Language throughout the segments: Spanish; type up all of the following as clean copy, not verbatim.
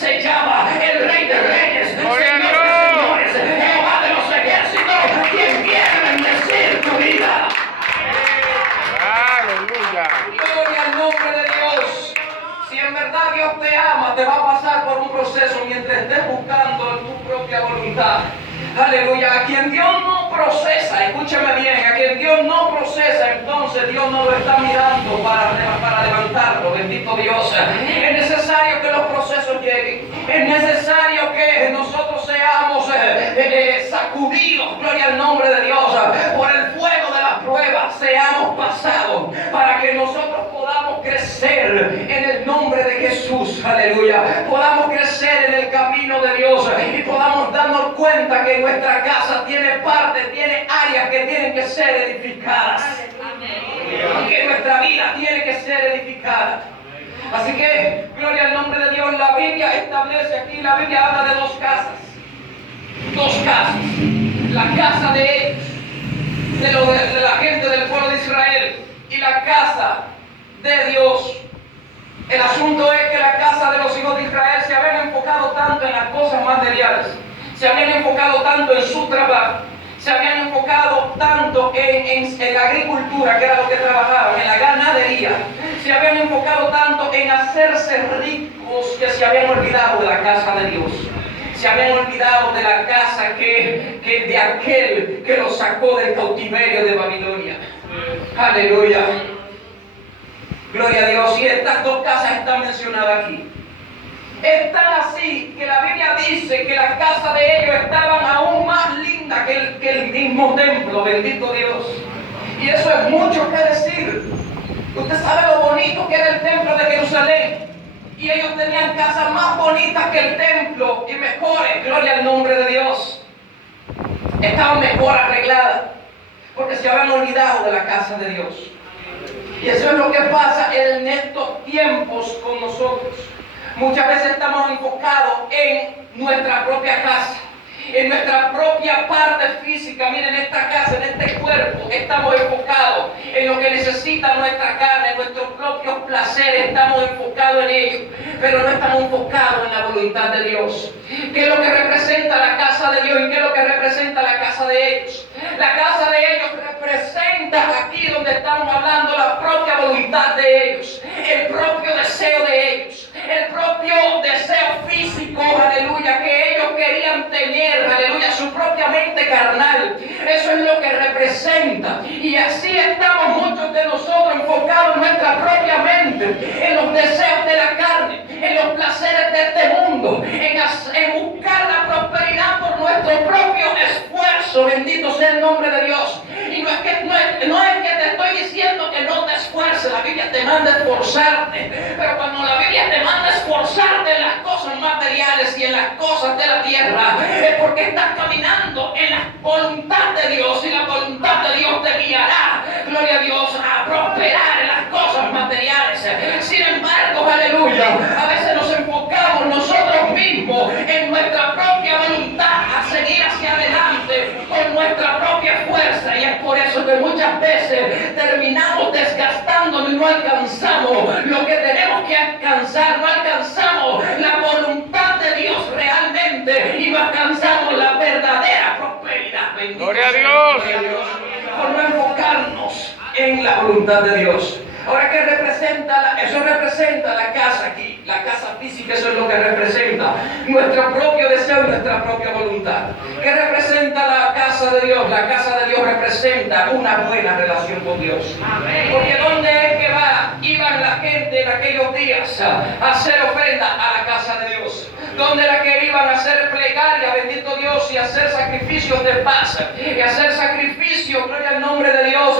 se llama el Rey de Reyes, Señor de Señores, Jehová de los ejércitos, quien quiere bendecir tu vida. Aleluya. Gloria al nombre de Dios. Si en verdad Dios te ama, te va a pasar por un proceso mientras estés buscando tu propia voluntad. Aleluya. A quien Dios no procesa, escúchame bien, a quien Dios no procesa, entonces Dios no lo está mirando para levantarlo. Bendito Dios. Es necesario que los procesos lleguen. Es necesario que nosotros seamos sacudidos, gloria al nombre de Dios, por el fuego de las pruebas, seamos pasados, para que nosotros podamos crecer en el nombre de Jesús. Aleluya. Podamos crecer en el camino de Dios y podamos darnos cuenta que nuestra casa tiene partes, tiene áreas que tienen que ser edificadas. Que nuestra vida tiene que ser edificada. Así que, gloria al nombre de Dios, la Biblia establece aquí, la Biblia habla de dos casas. Dos casas. La casa de ellos, de la gente del pueblo de Israel, y la casa de Dios. El asunto es que la casa de los hijos de Israel se habían enfocado tanto en las cosas materiales, se habían enfocado tanto en su trabajo, se habían enfocado tanto en la agricultura, que era lo que trabajaban, en la ganadería, se habían enfocado tanto en hacerse ricos, que se habían olvidado de la casa de Dios. Se habían olvidado de la casa de aquel que los sacó del cautiverio de Babilonia. Aleluya. Gloria a Dios. Y estas dos casas están mencionadas aquí. Están así que la Biblia dice que las casas de ellos estaban aún más lindas que el mismo templo. Bendito Dios. Y eso es mucho que decir. Usted sabe lo bonito que era el templo de Jerusalén. Y ellos tenían casas más bonitas que el templo y mejores. Gloria al nombre de Dios. Estaban mejor arregladas porque se habían olvidado de la casa de Dios. Y eso es lo que pasa en estos tiempos con nosotros. Muchas veces estamos enfocados en nuestra propia casa, en nuestra propia parte física. Miren, en esta casa, en este cuerpo, estamos enfocados en lo que necesita nuestra carne, en nuestros propios placeres, estamos enfocados en ello, pero no estamos enfocados en la voluntad de Dios. ¿Qué es lo que representa la casa de Dios y qué es lo que representa la casa de ellos? La casa de ellos representa aquí donde estamos hablando la propia voluntad de ellos, el propio deseo de ellos, el propio deseo físico, aleluya, que ellos querían tener, aleluya, su propia mente carnal. Eso es lo que representa. Y así estamos muchos de nosotros enfocados en nuestra propia mente, en los deseos de la carne, en los placeres de este mundo, en buscar la prosperidad por nuestro propio esfuerzo. Bendito sea el nombre de Dios. Y no es que te estoy diciendo que no te esfuerces. La Biblia te manda a esforzarte, pero cuando la Biblia te manda a esforzarte en las cosas materiales y en las cosas de la tierra, es porque estás caminando en la voluntad de Dios, y la voluntad de Dios te guiará, gloria a Dios, a prosperar en las cosas materiales. Sin embargo, aleluya, a veces nos enfocamos nosotros mismos en nuestra propia voluntad a seguir hacia adelante con nuestra propia fuerza, y es por eso que muchas veces terminamos desgastándonos y no alcanzamos lo que tenemos que alcanzar, no alcanzamos la voluntad de Dios realmente y no alcanzamos la verdadera prosperidad. Bendito Gloria a sea, Dios. gloria a Dios, por no enfocarnos en la voluntad de Dios. Ahora, ¿qué representa? Eso representa la casa aquí, la casa física. Eso es lo que representa nuestro propio deseo y nuestra propia voluntad. ¿Qué representa la casa de Dios? La casa de Dios representa una buena relación con Dios. Porque ¿dónde es que iban la gente en aquellos días a hacer ofrenda? A la casa de Dios. ¿Dónde era que iban a hacer plegaria, bendito Dios, y hacer sacrificios de paz, y hacer sacrificios, gloria al nombre de Dios,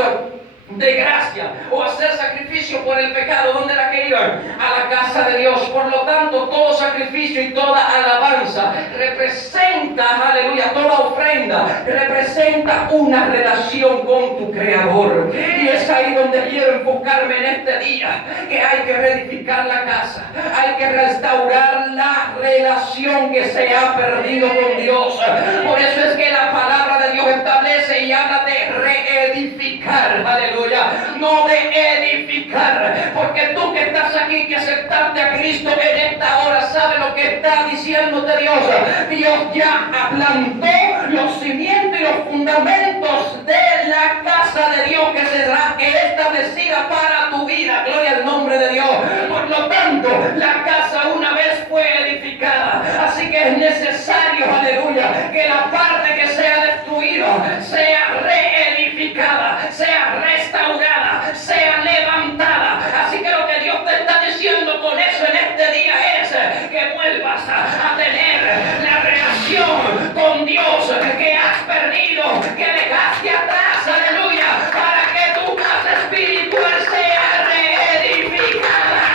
de gracia, o hacer sacrificio por el pecado? ¿Dónde era que iban? A la casa de Dios. Por lo tanto, todo sacrificio y toda alabanza representa, aleluya, toda ofrenda representa una relación con tu Creador. Y es ahí donde quiero enfocarme en este día, que hay que reedificar la casa, hay que restaurar la relación que se ha perdido con Dios. Por eso es que la palabra de Dios establece y habla de reedificar, aleluya, no de edificar, porque tú que estás aquí, que aceptaste a Cristo en esta hora, sabes lo que es está diciéndote Dios. Dios ya plantó los cimientos y los fundamentos de la casa de Dios que será establecida para tu vida. Gloria al nombre de Dios. Por lo tanto, la casa una vez fue edificada. Así que es necesario, aleluya, que la parte que sea destruida sea reedificada, sea restaurada, sea levantada. Así que lo que Dios te está diciendo con eso en este día es que vuelvas a tener la relación con Dios que has perdido, que dejaste atrás, aleluya, para que tu casa espiritual sea reedificada.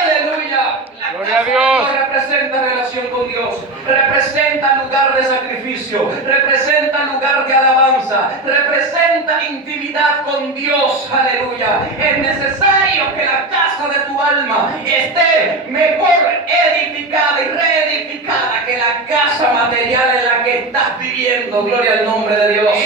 Aleluya. La Gloria a casa Dios. no representa relación con Dios, representa lugar de sacrificio, representa lugar de alabanza, representa intimidad con Dios. Aleluya. Es necesario que la casa de tu alma esté mejor edificada y reedificada que la casa material en la que estás viviendo. Gloria al nombre de Dios.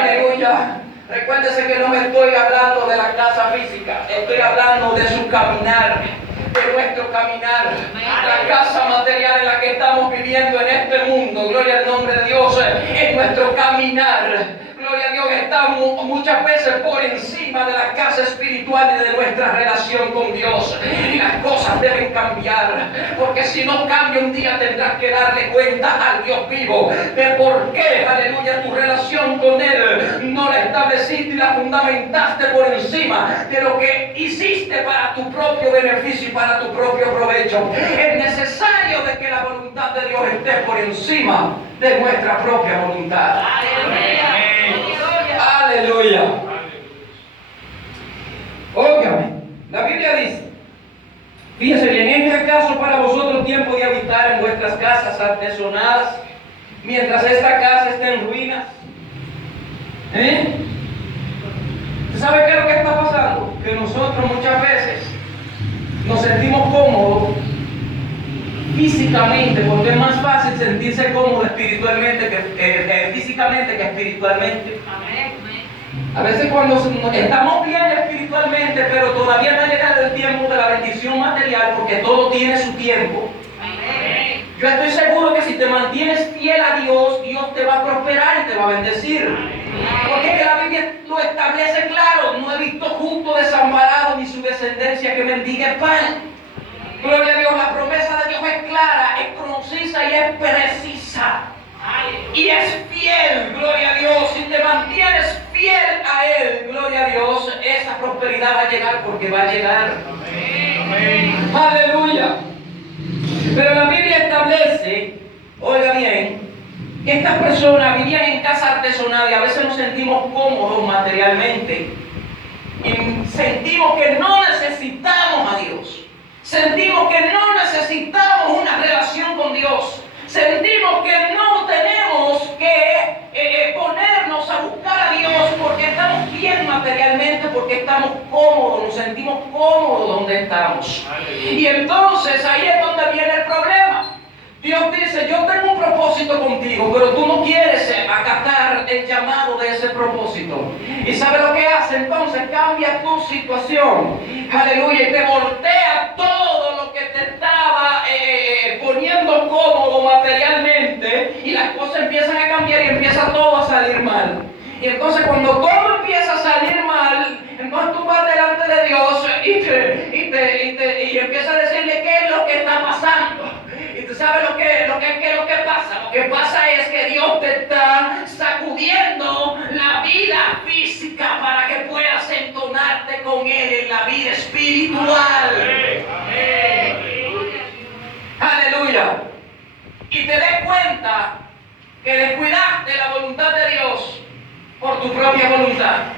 Aleluya. Recuérdese que no me estoy hablando de la casa física, estoy hablando de su caminar, de nuestro caminar. La casa material en la que estamos viviendo en este mundo, gloria al nombre de Dios, es nuestro caminar. Gloria a Dios, estamos muchas veces por encima de la casa espiritual y de nuestra relación con Dios. Y las cosas deben cambiar, porque si no cambia un día tendrás que darle cuenta al Dios vivo de por qué, aleluya, tu relación con Él no la estableciste y la fundamentaste por encima de lo que hiciste para tu propio beneficio y para tu propio provecho. Es necesario de que la voluntad de Dios esté por encima de nuestra propia voluntad. Aleluya. Óigame, la Biblia dice, fíjese bien, ¿es acaso para vosotros tiempo de habitar en vuestras casas artesonadas mientras esta casa está en ruinas? ¿Usted sabe qué es lo que está pasando? Que nosotros muchas veces nos sentimos cómodos físicamente, porque es más fácil sentirse cómodo espiritualmente que físicamente que espiritualmente. A veces cuando estamos bien espiritualmente, pero todavía no ha llegado el tiempo de la bendición material, porque todo tiene su tiempo. Yo estoy seguro que si te mantienes fiel a Dios, Dios te va a prosperar y te va a bendecir. Porque la Biblia lo establece claro: no he visto justo desamparado ni su descendencia que mendigue pan. Gloria a Dios, la promesa de Dios es clara, es concisa y es precisa. Y es fiel, gloria a Dios. Si te mantienes fiel a Él, gloria a Dios, esa prosperidad va a llegar, porque va a llegar. Amén. Aleluya. Pero la Biblia establece, oiga bien, que estas personas vivían en casa artesanal y a veces nos sentimos cómodos materialmente y sentimos que no necesitamos a Dios. Sentimos que no necesitamos una relación con Dios. Sentimos que no tenemos que ponernos a buscar a Dios porque estamos bien materialmente, porque estamos cómodos, nos sentimos cómodos donde estamos. Y entonces ahí es donde viene el problema. Dios dice: yo tengo un propósito contigo, pero tú no quieres acatar el llamado de ese propósito. ¿Y sabe lo que hace? Entonces cambia tu situación. Aleluya. Y te voltea todo lo que te estaba poniendo cómodo materialmente, y las cosas empiezan a cambiar y empieza todo a salir mal. Y entonces cuando todo empieza a salir mal, entonces tú vas delante de Dios y empiezas a decirle qué es lo que está pasando. Y tú sabes lo que pasa. Lo que pasa es que Dios te está sacudiendo la vida física para que puedas entonarte con Él en la vida espiritual. Aleluya. Y te des cuenta que descuidaste la voluntad de Dios por tu propia voluntad.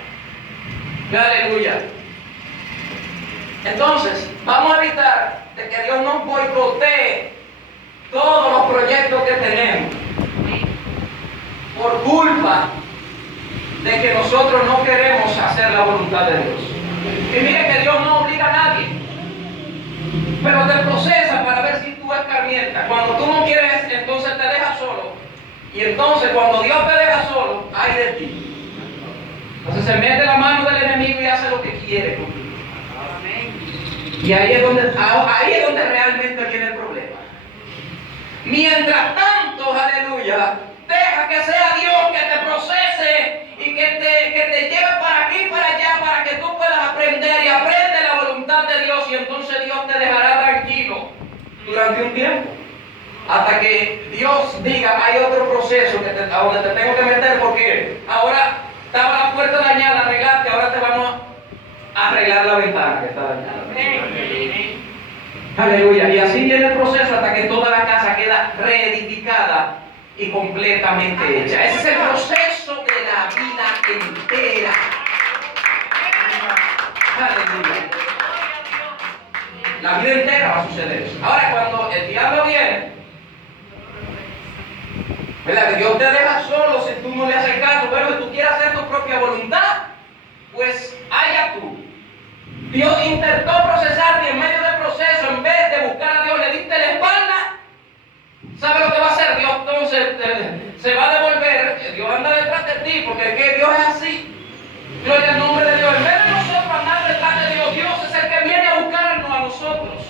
Aleluya. Entonces, vamos a evitar de que Dios nos boicotee todos los proyectos que tenemos por culpa de que nosotros no queremos hacer la voluntad de Dios. Y mire que Dios no obliga a nadie, pero te procesa para ver si tú escarmientas. Cuando tú no quieres, entonces te deja solo. Y entonces cuando Dios te deja solo, ay de ti. Entonces se mete la mano del enemigo y hace lo que quiere contigo. Y ahí es donde realmente viene el problema. Mientras tanto, aleluya, deja que sea Dios que te procese y que te lleve para aquí y para allá para que tú puedas aprender y aprende la voluntad de Dios, y entonces Dios te dejará tranquilo durante un tiempo. Hasta que Dios diga, hay otro proceso a donde te tengo que meter, porque ahora estaba la puerta dañada, arreglaste, ahora te vamos a arreglar la ventana que está dañada. Aleluya. Y así viene el proceso hasta que toda la casa queda reedificada y completamente hecha. Ese es el proceso de la vida entera. Aleluya. La vida entera va a suceder eso. Ahora, cuando el diablo viene, ¿verdad? Que Dios te deja solo si tú no le haces caso, pero si tú quieres hacer tu propia voluntad, pues allá tú. Dios intentó procesarte y en medio del proceso, en vez de buscar a Dios, le diste la espalda. ¿Sabe lo que va a hacer? Dios entonces se va a devolver. Dios anda detrás de ti, porque es que Dios es así. Gloria al nombre de Dios. En vez de nosotros andar detrás de Dios, Dios es el que viene a buscarnos a nosotros.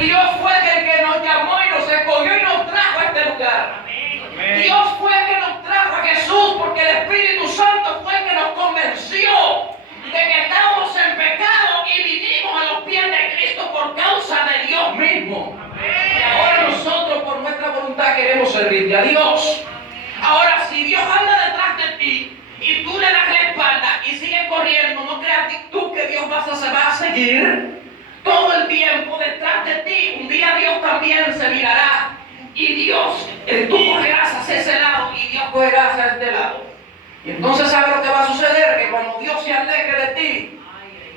Dios fue el que nos llamó y nos escogió y nos trajo a este lugar. Amén. Dios fue el que nos trajo a Jesús, porque el Espíritu Santo fue el que nos convenció de que estábamos en pecado y vinimos a los pies de Cristo por causa de Dios mismo. Amén. Y ahora nosotros por nuestra voluntad queremos servirle a Dios. Ahora, si Dios anda detrás de ti y tú le das la espalda y sigues corriendo, no creas tú que Dios se va a seguir todo el tiempo detrás de ti. Un día Dios también se mirará y Dios, tú correrás hacia ese lado y Dios correrá hacia este lado. Y entonces, ¿sabes lo que va a suceder? Que cuando Dios se aleje de ti,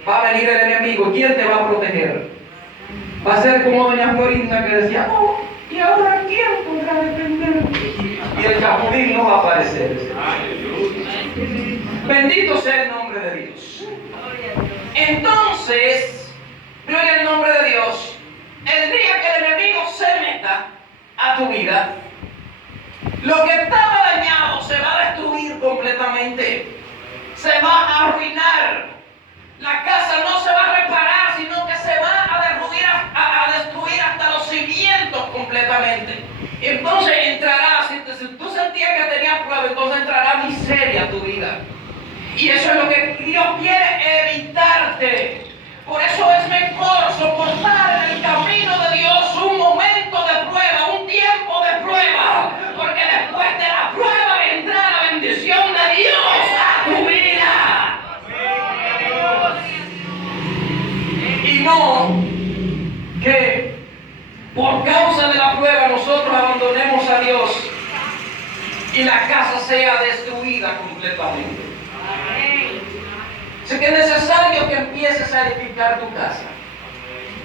va a venir el enemigo. ¿Quién te va a proteger? Va a ser como doña Florinda que decía, oh, ¿y ahora quién podrá defenderme? Y el chapulín no va a aparecer. Bendito sea el nombre de Dios. Entonces, gloria al nombre de Dios, el día que el enemigo se meta a tu vida, lo que estaba dañado se va a destruir completamente. Se va a arruinar. La casa no se va a reparar, sino que se va a destruir hasta los cimientos completamente. Y entonces entrará, si tú sentías que tenías prueba, entonces entrará miseria a tu vida. Y eso es lo que Dios quiere evitarte. Por eso es mejor soportar en el camino de Dios un momento de prueba, un tiempo de prueba, porque después de la prueba vendrá la bendición de Dios a tu vida. Y no que por causa de la prueba nosotros abandonemos a Dios y la casa sea destruida completamente. Así que es necesario que empieces a edificar tu casa.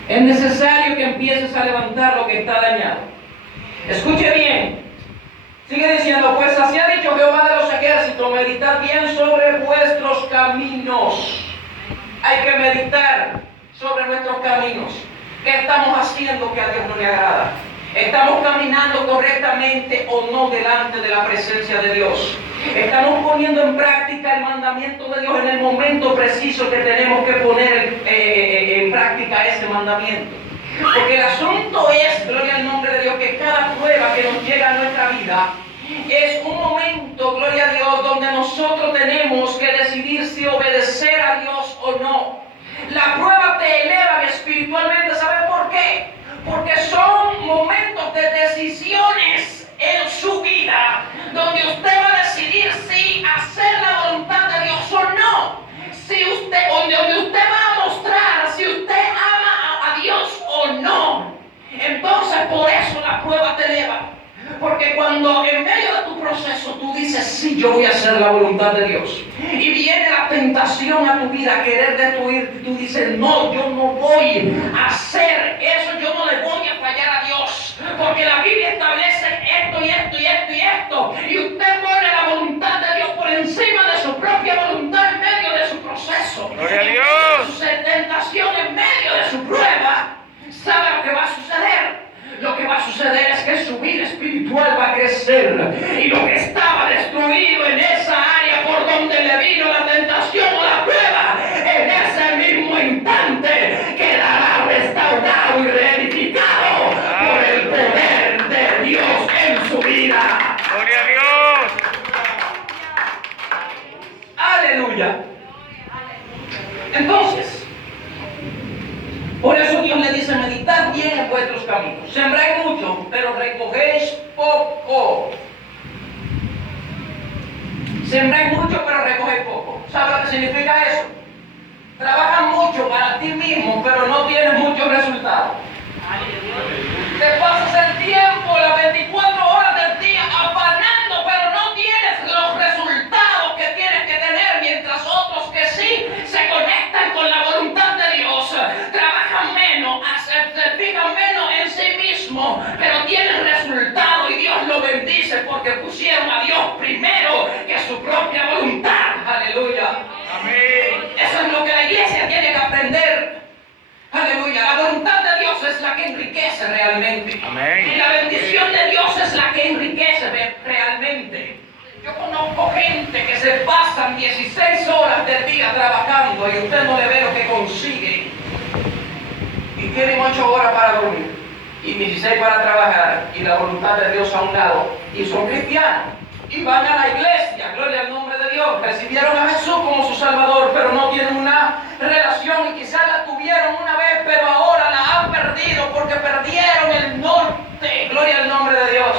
Es necesario que empieces a levantar lo que está dañado. Escuche bien. Sigue diciendo, pues así ha dicho Jehová de los ejércitos, meditad bien sobre vuestros caminos. Hay que meditar sobre nuestros caminos. ¿Qué estamos haciendo que a Dios no le agrada? ¿Estamos caminando correctamente o no delante de la presencia de Dios? ¿Estamos poniendo en práctica el mandamiento de Dios en el momento preciso que tenemos que poner en práctica ese mandamiento? Porque el asunto es, gloria al nombre de Dios, que cada prueba que nos llega a nuestra vida es un momento, gloria a Dios, donde nosotros tenemos que decidir si obedecer a Dios o no. La prueba te eleva espiritualmente, ¿sabe por qué? Porque son momentos de decisiones en su vida, donde usted va a decidir si hacer la voluntad de Dios o no. Donde usted va a mostrar si usted ama a Dios o no. Entonces, por eso la prueba te eleva. Porque cuando en medio de tu proceso tú dices, sí, yo voy a hacer la voluntad de Dios, y viene la tentación a tu vida a querer destruirte, y tú dices, no, yo no voy a hacer eso, yo no le voy a fallar a Dios, porque la Biblia establece esto y esto y esto y esto, y usted pone la voluntad de Dios por encima de su propia voluntad en medio de su proceso, ¡Gloria a Dios! En medio de su tentación, en medio de su prueba. ¿Sabe lo que va a suceder? Lo que va a suceder es que su vida espiritual va a crecer, y lo que estaba destruido en esa área por donde le vino la tentación o la prueba, en ese mismo instante quedará dice, meditad bien en vuestros caminos. Sembráis mucho, pero recogéis poco. Sembráis mucho, pero recogéis poco. ¿Sabe lo que significa eso? Trabajas mucho para ti mismo, pero no tienes muchos resultados. Te pasas el tiempo, las 24 horas del día afanando, pero no tienes los resultados que tienes que tener, mientras otros que sí se conectan con la voluntad de Dios, trabajan menos, se fijan menos en sí mismos, pero tienen resultados y Dios lo bendice porque pusieron a Dios primero que su propia voluntad. Aleluya. Amén. Eso es lo que la iglesia tiene que aprender. Aleluya. La voluntad de Dios es la que enriquece realmente. Amén. Y la bendición de Dios es la que enriquece realmente. Yo conozco gente que se pasan 16 horas del día trabajando y usted no le ve lo que consigue. Y tienen 8 horas para dormir y 16 para trabajar y la voluntad de Dios a un lado. Y son cristianos. Y van a la iglesia, gloria al nombre de Dios. Recibieron a Jesús como su Salvador, pero no tienen una relación y quizás la tuvieron una vez, pero ahora la han perdido porque perdieron el norte. Gloria al nombre de Dios.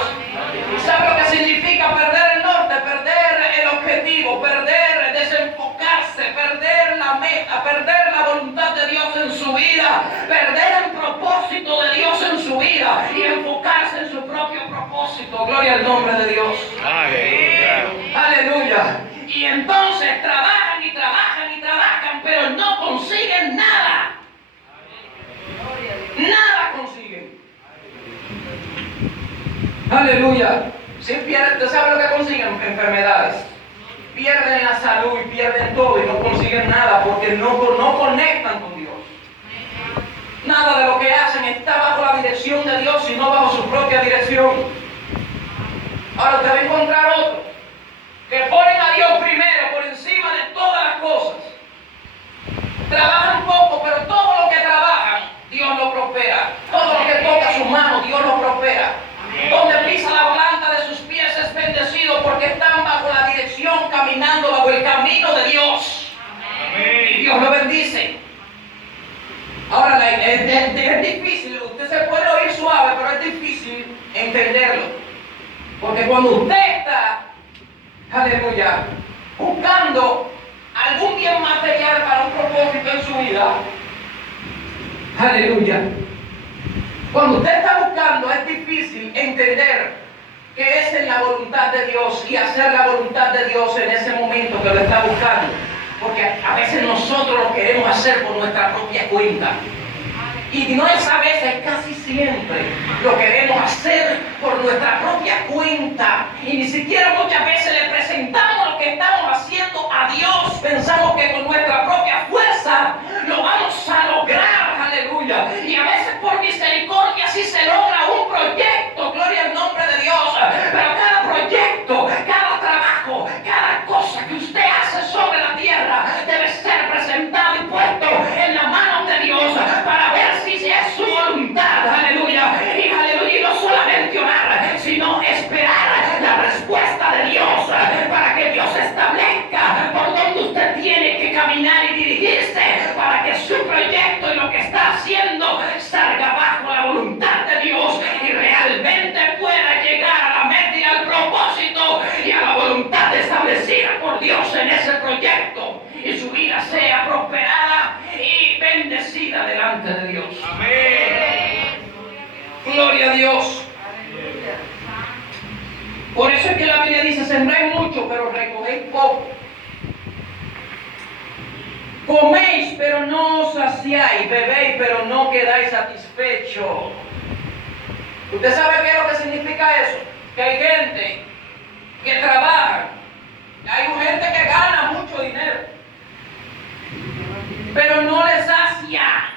¿Y sabe lo que significa perder el norte? Perder el objetivo, perder, desenfocarse, perder la meta, perder la voluntad de Dios en su vida, perder el propósito de Dios en su vida y enfocarse en su propio propósito. Gloria al nombre de Dios. Aleluya. Aleluya. Y entonces trabajan y trabajan y trabajan, pero no consiguen nada. Nada consiguen. Aleluya. Si pierden, ¿usted sabe lo que consiguen? Enfermedades. Pierden la salud y pierden todo y no consiguen nada porque no conectan con Dios. Nada de lo que hacen está bajo la dirección de Dios, sino bajo su propia dirección. Ahora usted va a encontrar otros que ponen a Dios primero por encima de todas las cosas. Trabajan poco, pero todo lo que trabajan, Dios lo prospera. Todo lo que toca su mano, Dios lo prospera. Donde pisa la planta de sus pies es bendecido porque están bajo la dirección, caminando bajo el camino de Dios. Y Dios lo bendice. Ahora, es difícil, usted se puede oír suave, pero es difícil entenderlo. Porque cuando usted está, aleluya, buscando algún bien material para un propósito en su vida, aleluya, cuando usted está buscando es difícil entender que es en la voluntad de Dios y hacer la voluntad de Dios en ese momento que lo está buscando. Porque a veces nosotros lo queremos hacer por nuestra propia cuenta. Y no es a veces, casi siempre lo queremos hacer por nuestra propia cuenta. Y ni siquiera muchas veces le presentamos lo que estamos haciendo a Dios. Pensamos que con nuestra propia fuerza lo vamos a lograr. Aleluya. Y a veces por misericordia sí se logra un proyecto. Gloria al nombre de Dios. Pero cada proyecto, cada trabajo, cada cosa que usted hace sobre la tierra debe ser presentado y puesto en la mano de Dios para ver si es su voluntad, aleluya, y no solamente orar, sino esperar la respuesta de Dios para que Dios establezca por donde usted tiene que caminar y dirigirse para que su proyecto y lo que está haciendo salga bajo la voluntad de Dios y realmente pueda llegar a la meta y al propósito y a la voluntad establecida por Dios en ese proyecto y su vida sea prosperada y bendecida delante de Dios. Amén. Gloria a Dios. Por eso es que la Biblia dice, sembráis mucho, pero recogéis poco. Coméis, pero no os saciáis. Bebéis, pero no quedáis satisfechos. ¿Usted sabe qué es lo que significa eso? Que hay gente que trabaja. Hay gente que gana mucho dinero, pero no le sacia.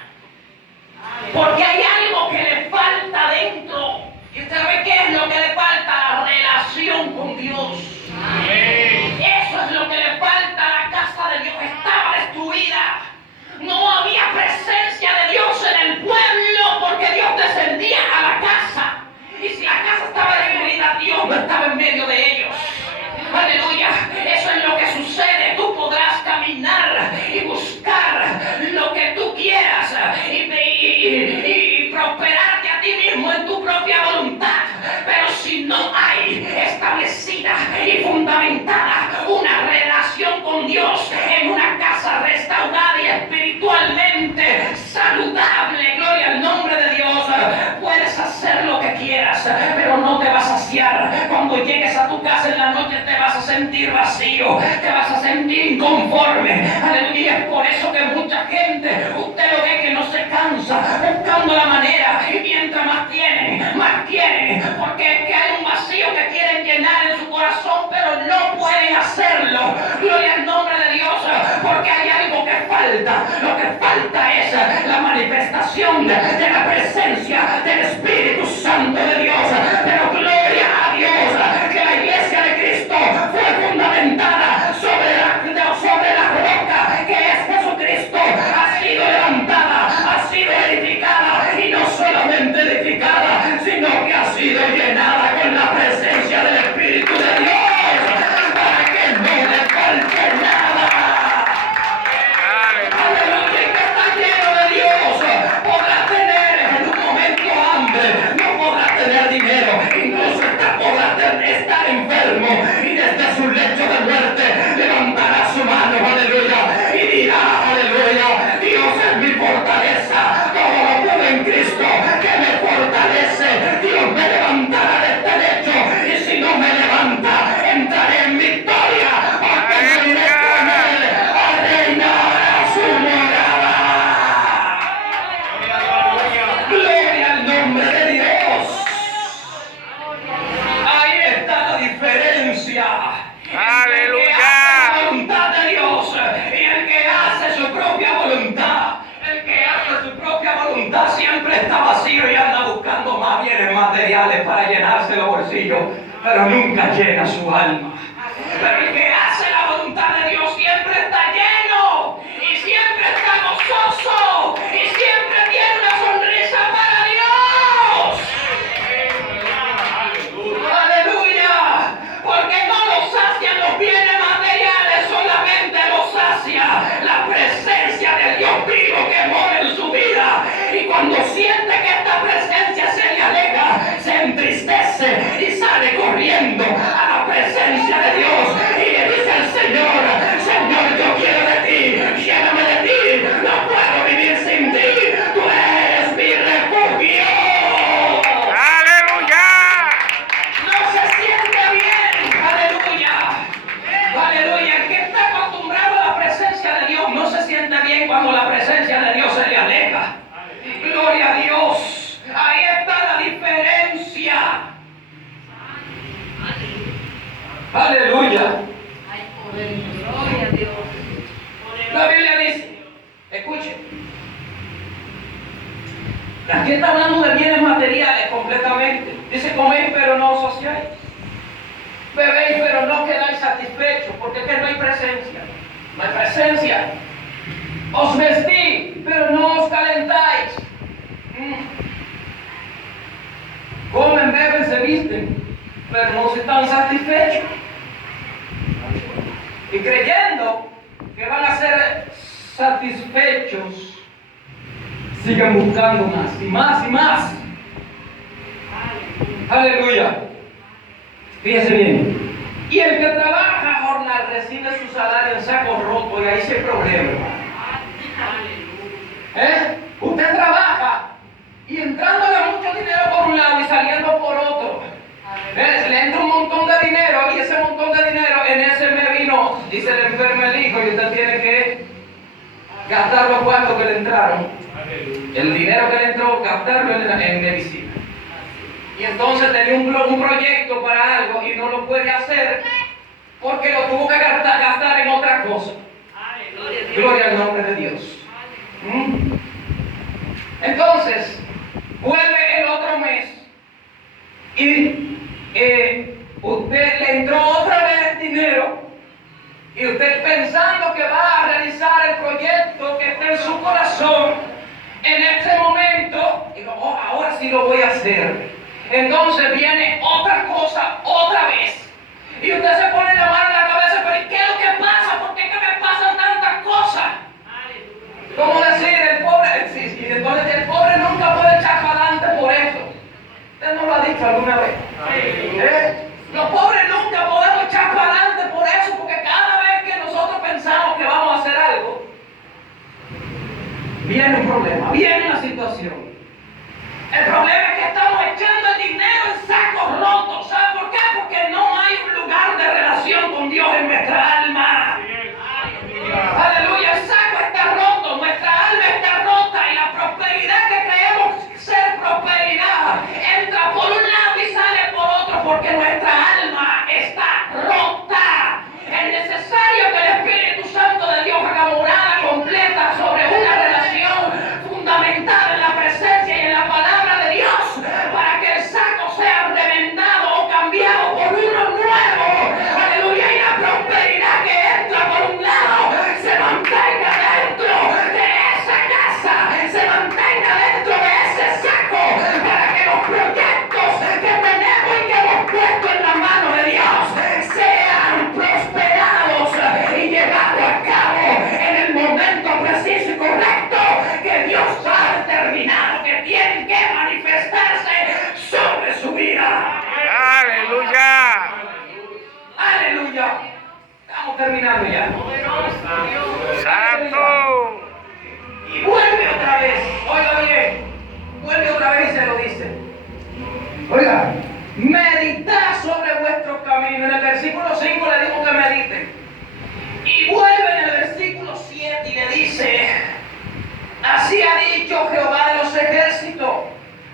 Porque hay algo que le falta dentro. ¿Y usted sabe qué es lo que le falta? La relación con Dios. Eso es lo que le falta. La casa de Dios estaba destruida. No había presencia de Dios en el pueblo porque Dios descendía a la casa. Y si la casa estaba destruida, Dios no estaba en medio de ellos. Aleluya. Eso es lo que sucede. Tú podrás caminar y buscar lo que tú quieras y fundamentada una relación con Dios en una casa restaurada y espiritualmente saludable. Gloria al nombre de Dios. Puedes hacer lo que quieras, pero no te vas a saciar. Cuando llegues a tu casa en la noche te vas a sentir vacío, te vas a sentir inconforme. Aleluya. Y es por eso que mucha gente, usted lo ve que no se cansa buscando la manera, y mientras más tienen, más quieren, porque es que hay un vacío que quieren llenar en su corazón, pero no pueden hacerlo. Gloria al nombre de Dios, porque hay algo que falta. Lo que falta es la manifestación de la presencia del Espíritu Santo de Dios. Pero gloria a Dios, que la iglesia de Cristo fue fundamentada sobre la roca que es Jesucristo. Ha sido levantada, ha sido edificada, y no solamente edificada, sino que ha sido llenada con la presencia del Espíritu de Dios, para que no le falte nada. Aleluya. Y que está lleno de Dios podrá tener en un momento hambre, no podrá tener dinero, incluso podrá estar enfermo, y desde su lecho de muerte levantará su mano, aleluya, y dirá, aleluya, Dios es mi fortaleza, todo lo puedo en Cristo que me fortalece. Dios me levantará de este lecho, y si no me levanta, entraré en victoria, porque me iré con él a reinar a su morada. Gloria al nombre de Dios. Ahí está la diferencia. Aleluya. El que hace la voluntad de Dios y el que hace su propia voluntad. El que hace su propia voluntad siempre está vacío y anda buscando más bienes materiales para llenarse los bolsillos, pero nunca llena su alma. Pero el que hace la voluntad de Dios siempre está lleno y siempre está gozoso y siempre tiene una sonrisa para Dios. Aleluya, porque no lo sacian los bienes materiales, solamente lo sacia la presencia del Dios vivo que mora en su vida. Y cuando siente que esta presencia se le aleja, se entristece y sale corriendo a la presencia de Dios y le dice al Señor: Señor, yo quiero de ti, lléname de ti, no puedo vivir sin ti, tú eres mi refugio. No se siente bien, aleluya, aleluya. El que está acostumbrado a la presencia de Dios no se siente bien cuando la presencia de Dios se le aleja. Gloria a Dios, ahí está la diferencia. Aleluya. Gloria a Dios. La Biblia dice, escuche, aquí está hablando de bienes materiales completamente. Dice: coméis pero no os saciáis, bebéis pero no quedáis satisfechos, porque es que no hay presencia. No hay presencia. Os vestís pero no os calentáis. Comen, beben, se visten, pero no se están satisfechos. Y creyendo que van a ser satisfechos, sigan buscando más y más y más. Aleluya. Fíjese bien. Y el que trabaja jornal recibe su salario en saco roto, y ahí se hay problema. Usted trabaja y entrándole mucho dinero por un lado y saliendo por otro. Le entra un montón de dinero, y ese montón de dinero en ese mes vino y se le enferma el hijo, y usted tiene que gastar los cuartos que le entraron, el dinero que le entró, gastarlo en medicina. Y entonces tenía un proyecto para algo y no lo puede hacer porque lo tuvo que gastar en otra cosa. Gloria al nombre de Dios. Entonces vuelve el otro mes y usted le entró otra vez dinero, y usted pensando que va a realizar el proyecto que está en su corazón en este momento, digo: oh, ahora sí lo voy a hacer. Entonces viene otra cosa otra vez, y usted se pone la mano en la cabeza: pero ¿qué es lo que pasa? ¿Por qué que me pasan tantas cosas? Como decir, el pobre, y entonces el pobre nunca puede echar para adelante por eso. ¿Usted no lo ha dicho alguna vez? Los pobres nunca podemos echar para situación. El problema es que estamos echando el dinero en sacos rotos. ¿Sabe por qué? Porque no hay un lugar de relación con Dios en nuestra alma. Aleluya, el saco está roto, nuestra alma está rota y la prosperidad que creemos ser prosperidad entra por un lado y sale por otro porque nuestra alma está rota. Es necesario que el Espíritu Santo de Dios haga morada completa sobre una relación fundamental en la presencia y en la palabra de Dios para que el saco sea remendado o cambiado por uno nuevo. Aleluya, y la prosperidad que entra por un lado se mantenga dentro de esa casa, se mantenga dentro de ese saco para que los proyectos que tenemos y que hemos puesto en la mano de Dios sean prosperados y llevados a cabo en el momento preciso y correcto que Dios ha determinado que tienen que manifestarse sobre su vida. ¡Aleluya! ¡Aleluya! Estamos terminando ya. ¡Santo! Y vuelve otra vez, oiga bien, vuelve otra vez y se lo dice. Oiga, meditad sobre vuestros caminos. En el versículo 5 le dijo que mediten. Y vuelve en el versículo 7 y le dice, así ha dicho Jehová de los ejércitos,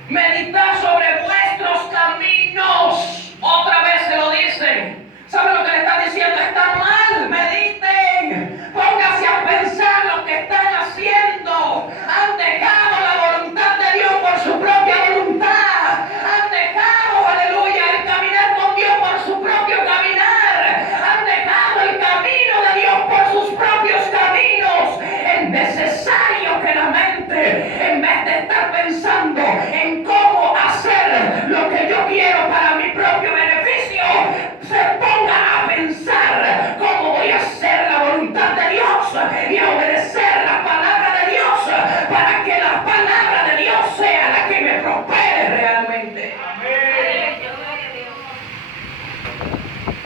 meditad sobre vuestros caminos. Otra vez se lo dicen. ¿Sabe lo que le está diciendo? Está mal, mediten. Póngase a pensar lo que están haciendo. Han dejado la voluntad de Dios por su propia voluntad. Han dejado, aleluya, el caminar con Dios por su propio caminar. Han dejado el camino de Dios por sus propios caminos. Es necesario que la mente, en vez de estar pensando en cómo hacer lo que yo quiero para mi propio beneficio, se ponga a pensar cómo voy a hacer la voluntad de Dios y a obedecer la palabra de Dios para que la palabra de Dios sea la que me prospere realmente.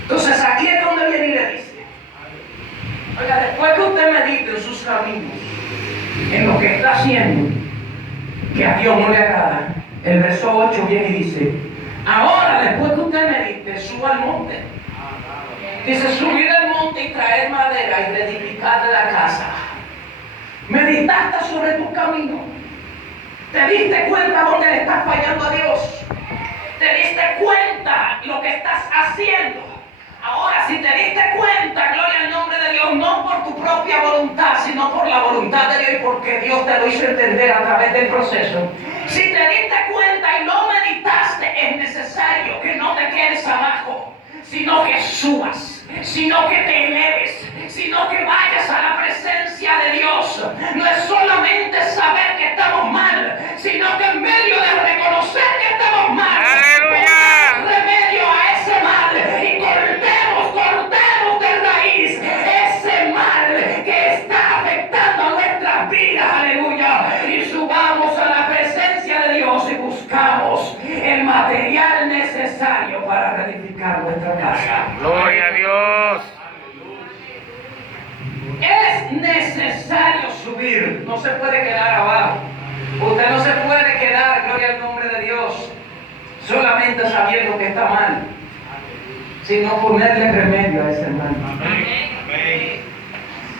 Entonces aquí es donde viene y le dice, oiga, después que usted medite en sus caminos, en lo que está haciendo, que a Dios no le agrada, el verso 8 viene y dice, ahora después que usted medite, suba al monte. Dice, subir al monte y traer madera y reedificar la casa. Meditaste sobre tu camino. Te diste cuenta dónde le estás fallando a Dios. Te diste cuenta lo que estás haciendo. Ahora, si te diste cuenta, gloria al nombre de Dios, no por tu propia voluntad, sino por la voluntad de Dios y porque Dios te lo hizo entender a través del proceso. Si te diste cuenta y no meditaste, es necesario que no te quedes abajo, sino que subas, sino que te eleves, sino que vayas a la presencia de Dios. No es solamente saber que estamos mal, sino que en medio de reconocer que estamos mal, pongamos remedio a ese mal y cortemos de raíz ese mal que está afectando nuestras vidas, aleluya, y subamos a la presencia de Dios y buscamos el material necesario para reedificar nuestra casa. ¡Gloria a Dios! Es necesario subir, no se puede quedar abajo. Usted no se puede quedar, gloria al nombre de Dios, solamente sabiendo que está mal, sino ponerle remedio a ese mal.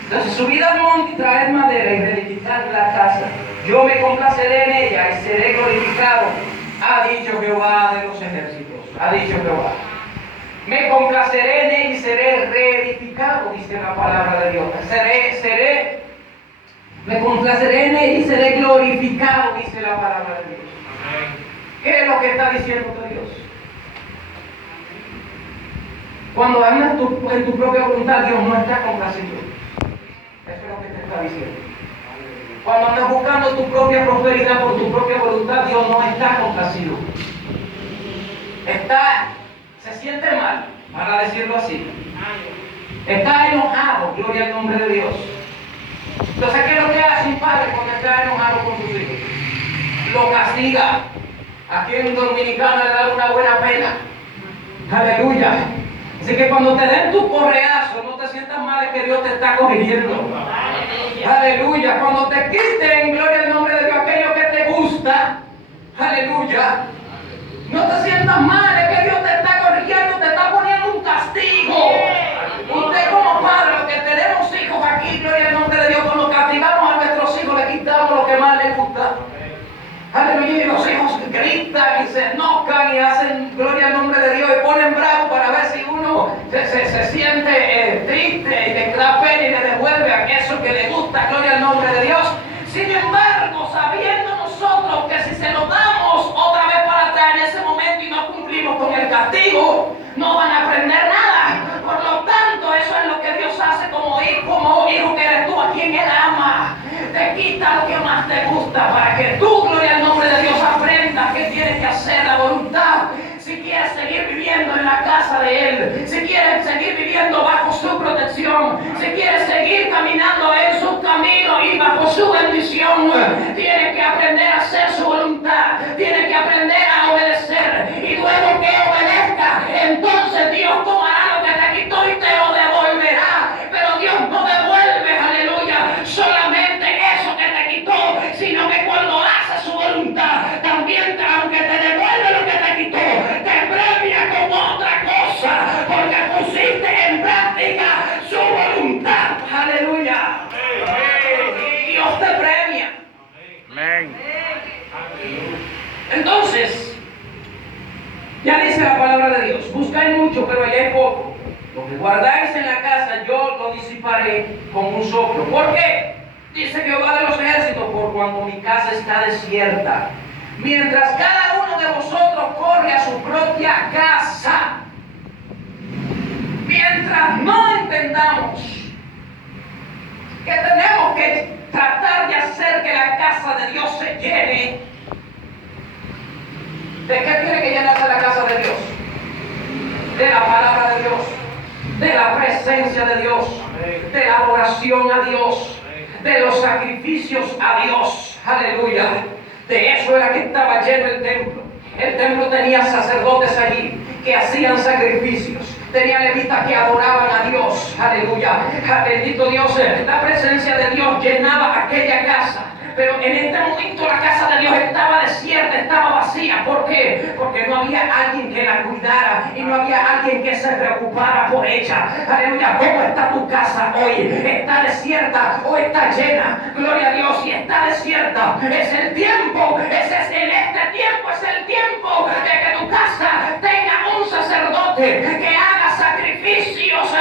Entonces, subir al monte y traer madera y reedificar la casa. Yo me complaceré en ella y seré glorificado, ha dicho Jehová de los ejércitos. Ha dicho Jehová. Me complaceré en ella y seré reedificado, dice la palabra de Dios. Me complaceré en ella y seré glorificado, dice la palabra de Dios. ¿Qué es lo que está diciendo Dios? Cuando andas en tu propia voluntad, Dios no está complacido. Eso es lo que te está diciendo. Cuando andas buscando tu propia prosperidad por tu propia voluntad, Dios no está complacido. Se siente mal, para decirlo así. Está enojado, gloria al nombre de Dios. Entonces, ¿qué es lo que hace un padre cuando está enojado con sus hijos? Lo castiga. Aquí en Dominicana le da una buena pena. Aleluya. Así que cuando te den tu correazo, no te sientas mal, es que Dios te está corrigiendo. Aleluya. Cuando te quiten, gloria al nombre de Dios, aquello que te Aleluya. No te sientas mal, es que Dios te está corrigiendo, te está poniendo un castigo. Usted como padre, los que tenemos hijos aquí, gloria al nombre de Dios, cuando castigamos a nuestros hijos, le quitamos lo que más les gusta. Aleluya, y los hijos gritan y se enojan y hacen gloria al nombre de Dios y ponen bravo para ver si uno se siente triste y le da pena y le devuelve aquello que le gusta, gloria al nombre de Dios. Sin embargo, sabiendo nosotros que si se lo damos otra vez para atrás en ese momento y no cumplimos con el castigo, no van a aprender nada. Por lo tanto, eso es lo que Dios hace como hijo que eres tú, a quien Él ama. Te quita lo que más te gusta para que tú, gloria al nombre de Dios, aprendas que tienes que hacer la voluntad. Si quieres seguir viviendo en la casa de Él, si quieres seguir viviendo bajo su protección, si quieres seguir caminando en su camino y bajo su bendición, tienes que aprender a hacer su voluntad, tienes que aprender a obedecer. Y luego que obedezca, entonces Dios tomará lo que te quitó y te lo devolverá. Pero Dios no devuelve, aleluya, solamente eso que te quitó, sino que cuando haces su voluntad, también aunque te devuelve lo que te quitó, te premia con otra cosa, porque pusiste en práctica su voluntad. Aleluya. Dios te premia. Amén. Entonces, ya dice la palabra de Dios, buscáis mucho, pero halláis poco. Lo que guardáis en la casa, yo lo disiparé con un soplo. ¿Por qué? Dice Jehová de los ejércitos, por cuanto mi casa está desierta, mientras cada uno de vosotros corre a su propia casa. Mientras no entendamos que tenemos que tratar de hacer que la casa de Dios se llene. ¿De qué tiene que llenarse la casa de Dios? De la palabra de Dios, de la presencia de Dios, de la adoración a Dios, de los sacrificios a Dios. Aleluya. De eso era que estaba lleno el templo. El templo tenía sacerdotes allí que hacían sacrificios. Tenía levitas que adoraban a Dios. Aleluya. Bendito Dios. La presencia de Dios llenaba aquella casa. Pero en este momento la casa de Dios estaba desierta, estaba vacía. ¿Por qué? Porque no había alguien que la cuidara y no había alguien que se preocupara por ella. Aleluya. ¿Cómo está tu casa hoy? ¿Está desierta o está llena? Gloria a Dios. Si está desierta, es el tiempo. En este tiempo es el tiempo de que tu casa tenga un sacerdote que haga sacrificios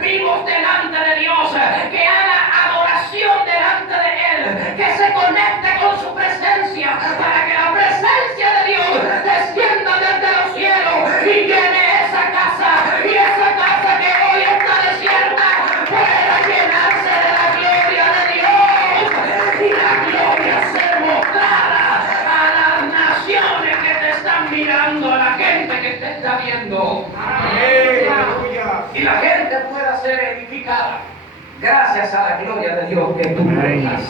vivos delante de Dios, que haga adoración delante de Él, que se conecte con su presencia para que la presencia de Dios descienda desde los cielos y llene esa casa, y esa casa que hoy está desierta pueda llenarse de la gloria de Dios y la gloria ser mostrada a las naciones que te están mirando, a la gente que te está viendo. Y la gente pueda ser edificada gracias a la gloria de Dios que tú tengas.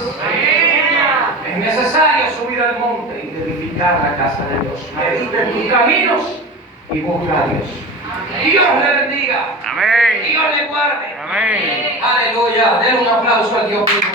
Es necesario subir al monte y edificar la casa de Dios. Medita en tus caminos y busca a Dios. Dios le bendiga. Amén. Dios le guarde. Amén. Aleluya. Den un aplauso al Dios mismo.